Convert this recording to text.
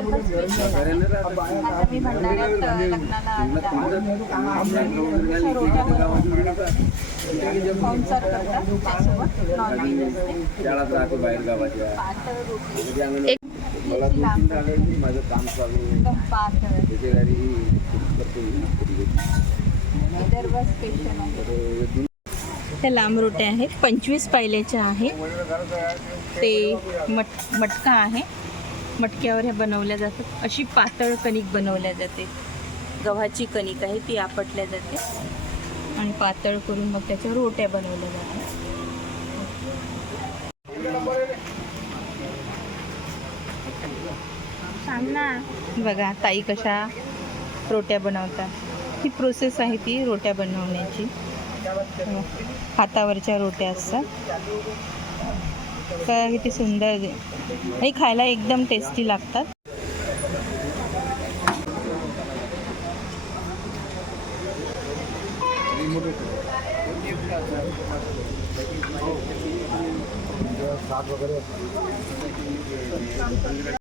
Vidarbha special आहे. आता मी भंडाऱ्यात लग्नाला आलेला रोट्या बनवून स्पॉन्सर करतात, त्यासोबत नॉनव्हेज असते. पातळ रोटी माझं काम चालू एकदम पातळ विदर्भ स्पेशल आहे. त्या लांब रोट्या आहेत, 25 पायल्याच्या आहे. ते मटका आहे, मटक्यावर ह्या बनवल्या जातात. अशी पातळ कणिक बनवल्या जाते, गव्हाची कणिक आहे ती आपटल्या जाते आणि पातळ करून मग त्याच्या रोट्या बनवल्या जातात. सांग ना. बघा ताई कशा रोट्या बनवतात. ही प्रोसेस आहे ती रोट्या बनवण्याची. हातावरच्या रोट्या असतात. तर किती सुंदर आणि खायला एकदम टेस्टी लागतात.